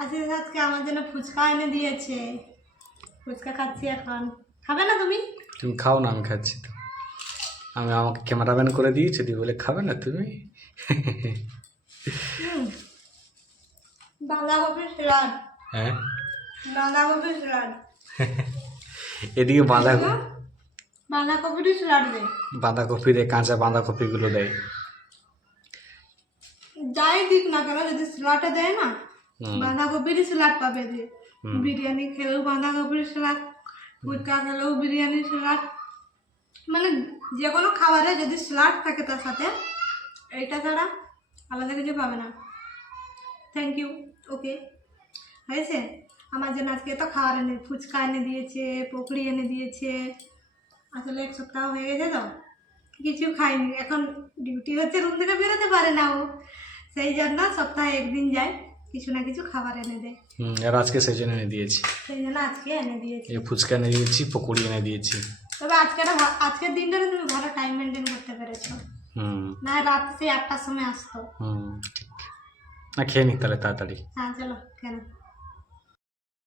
আজকে আমার জন্য ফুচকা এনে দিয়েছে, ফুচকা খাচ্ছি এখন। খাবে না তুমি? তুমি খাও না, আমি খাচ্ছি তো। আমাকে ক্যামেরাম্যান করে দিয়েছে, দিয়ে বলে খাবে না তুমি? বাঁধাকপির স্যালাড। হ্যাঁ, বাঁধাকপির স্যালাড। এদিকে বাঁধাকপির স্যালাড দেয়। বাঁধাকপি দেয়, কাঁচা বাঁধাকপিগুলো দেয়। যাই দিক না কেন, যদি স্যালাডে দেয় না, বাঁধাকপির স্যালাড পাবে। দিয়ে বিরিয়ানি খেলেও বাঁধাকপির স্যালাড, ফুচকা খেলেও বিরিয়ানির স্যালাড, মানে যে কোনো খাবারে যদি স্যালাড থাকে তার সাথে, এইটা ছাড়া আলাদা কিছু পাবে না। Thank you. ওকে, হয়েছে। আমার জন্য আজকে তো খাবার এনে, ফুচকা এনে দিয়েছে, পকড়ি এনে দিয়েছে। আসলে এক সপ্তাহ হয়ে গেছে তো কিছু খাইনি। এখন ডিউটি হচ্ছে, রুম থেকে বেরোতে পারে না ও, সেই জন্য সপ্তাহে একদিন যায়, কিছু না কিছু খাবার এনে দেয়। আর আজকে সেই জন্য এনে দিয়েছি, সেই জন্য আজকে এনে দিয়েছি। এই ফুচকা এনে দিয়েছি, পকোড়ি এনে দিয়েছি। তবে আজকের দিনটাতে তুমি ভালো টাইম মেনটেন করতে পেরেছো। না রাত সেই 8টার সময় আসতো। ঠিক না, খেয়ে নি তাহলে তাড়াতাড়ি। হ্যাঁ চলো, কেন